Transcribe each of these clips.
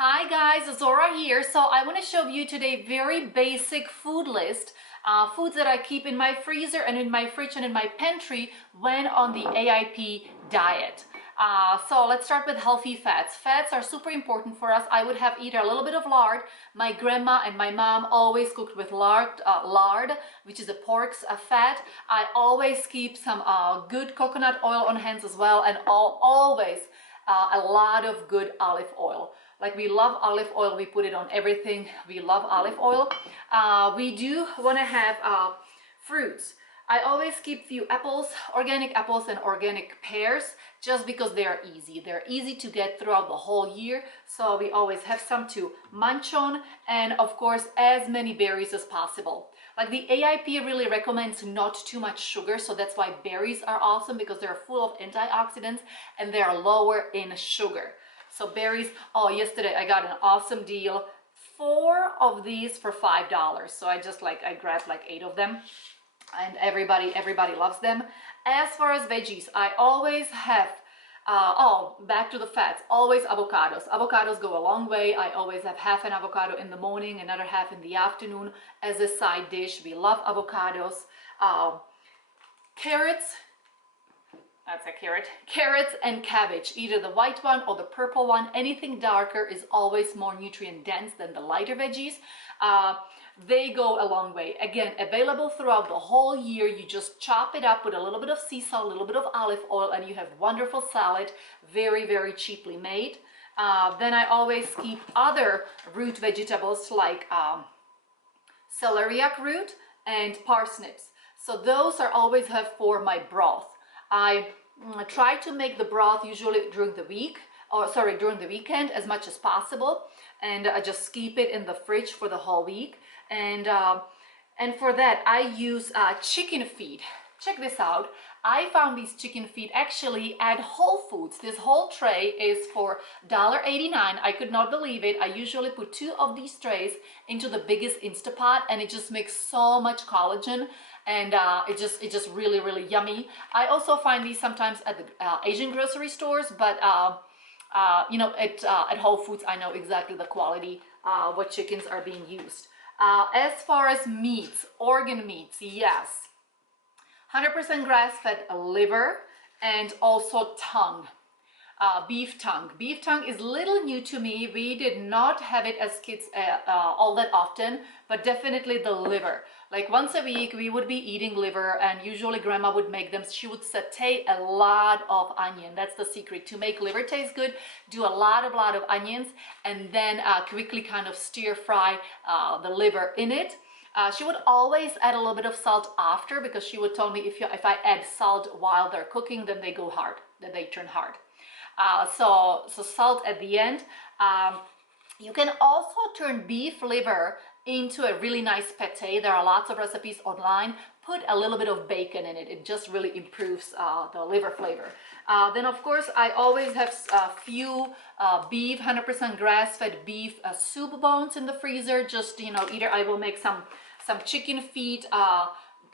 Hi guys, Zora here. So I want to show you today very basic food list, foods that I keep in my freezer and in my fridge and in my pantry when on the AIP diet. So let's start with healthy fats. Fats are super important for us. I would have either a little bit of lard. My grandma and my mom always cooked with lard, which is a pork's fat. I always keep some good coconut oil on hand as well, and always a lot of good olive oil. Like, we love olive oil, we put it on everything. We love olive oil. We do want to have fruits. I always keep few apples, organic apples and organic pears, just because they are easy. They're easy to get throughout the whole year, so we always have some to munch on, and of course as many berries as possible. Like, the AIP really recommends not too much sugar, so that's why berries are awesome, because they're full of antioxidants and they're lower in sugar. So berries, oh, yesterday I got an awesome deal, 4 of these for $5. So I grabbed like 8 of them, and everybody loves them. As far as veggies, I always have, back to the fats, always avocados. Avocados go a long way. I always have half an avocado in the morning, another half in the afternoon as a side dish. We love avocados. Carrots. That's a carrot. Carrots and cabbage, either the white one or the purple one. Anything darker is always more nutrient dense than the lighter veggies. They go a long way. Again, available throughout the whole year. You just chop it up with a little bit of sea salt, a little bit of olive oil, and you have wonderful salad, very, very cheaply made. Then I always keep other root vegetables like celeriac root and parsnips. So those are always have for my broth. I try to make the broth usually during the weekend as much as possible, and I just keep it in the fridge for the whole week. And for that I use chicken feed. Check this out. I found these chicken feed actually at Whole Foods. This whole tray is for $1.89. I could not believe it. I usually put 2 of these trays into the biggest Instapot, and it just makes so much collagen, and it's just really, really yummy. I also find these sometimes at the Asian grocery stores, but you know, at Whole Foods I know exactly the quality, what chickens are being used. As far as meats, organ meats, yes, 100% grass-fed liver, and also tongue, beef tongue. Beef tongue is little new to me. We did not have it as kids all that often, but definitely the liver. Like, once a week we would be eating liver, and usually grandma would make them. She would saute a lot of onion. That's the secret to make liver taste good. Do a lot of onions, and then quickly kind of stir fry the liver in it. She would always add a little bit of salt after, because she would tell me if I add salt while they're cooking, then they go hard, then they turn hard. So salt at the end. You can also turn beef liver into a really nice pate. There are lots of recipes online. Put a little bit of bacon in it. It just really improves the liver flavor. Then of course I always have a few beef, 100% grass-fed beef soup bones in the freezer. Just, you know, either I will make some chicken feet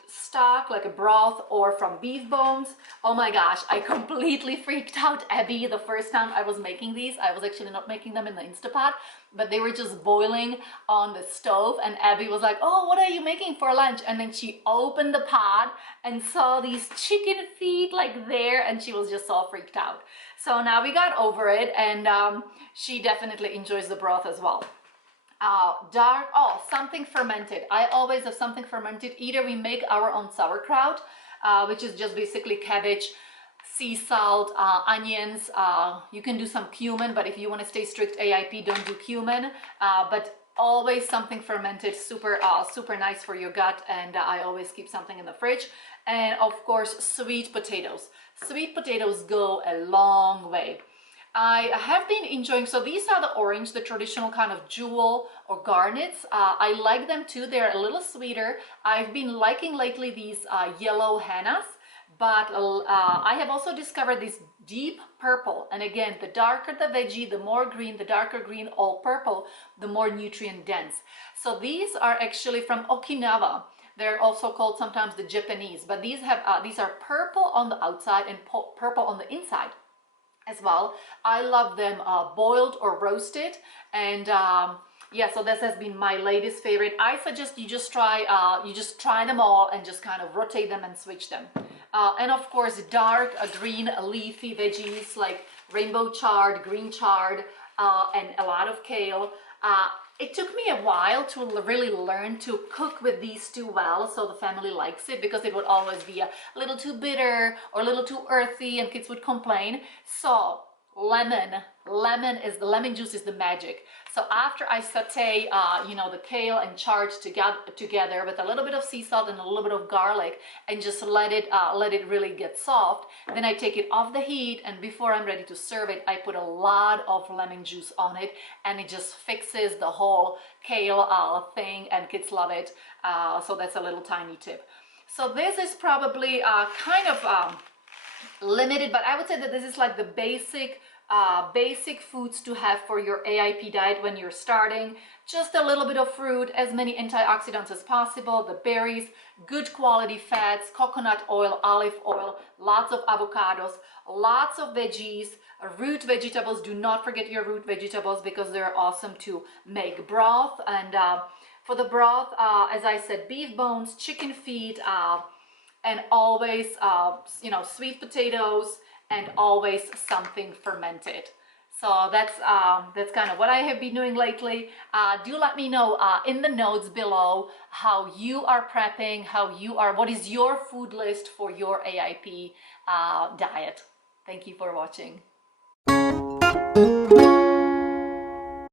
stock, like a broth, or from beef bones. Oh my gosh, I completely freaked out Abby the first time I was making these. I was actually not making them in the Instapot, but they were just boiling on the stove, and Abby was like, "Oh, what are you making for lunch?" And then she opened the pot and saw these chicken feet like there, and she was just so freaked out. So now we got over it, and she definitely enjoys the broth as well. Something fermented. I always have something fermented. Either we make our own sauerkraut, which is just basically cabbage, sea salt, onions. You can do some cumin, but if you want to stay strict AIP, don't do cumin. But always something fermented, super nice for your gut, and I always keep something in the fridge. And of course, sweet potatoes. Sweet potatoes go a long way. I have been enjoying, so these are the orange, the traditional kind of jewel or garnets. I like them too. They're a little sweeter. I've been liking lately these yellow hennas, but I have also discovered this deep purple. And again, the darker the veggie, the more green, the darker green, all purple, the more nutrient dense. So these are actually from Okinawa. They're also called sometimes the Japanese, but these are purple on the outside and purple on the inside. as well. I love them boiled or roasted, and yeah, so this has been my latest favorite. I suggest you just try them all and just kind of rotate them and switch them. And of course, dark green leafy veggies like rainbow chard, green chard, and a lot of kale. It took me a while to really learn to cook with these two well, so the family likes it, because it would always be a little too bitter or a little too earthy and kids would complain. So lemon juice is the magic. So after I saute, you know, the kale and chard together with a little bit of sea salt and a little bit of garlic, and just let it really get soft, then I take it off the heat, and before I'm ready to serve it, I put a lot of lemon juice on it, and it just fixes the whole kale thing, and kids love it. So that's a little tiny tip. So this is probably kind of limited, but I would say that this is like the basic foods to have for your AIP diet when you're starting. Just a little bit of fruit, as many antioxidants as possible, the berries, good quality fats, coconut oil, olive oil, lots of avocados, lots of veggies, root vegetables. Do not forget your root vegetables, because they're awesome to make broth. And for the broth, as I said, beef bones, chicken feet, and always, you know, sweet potatoes, and always something fermented. So that's kind of what I have been doing lately. Do let me know in the notes below how you are prepping, what is your food list for your AIP diet. Thank you for watching.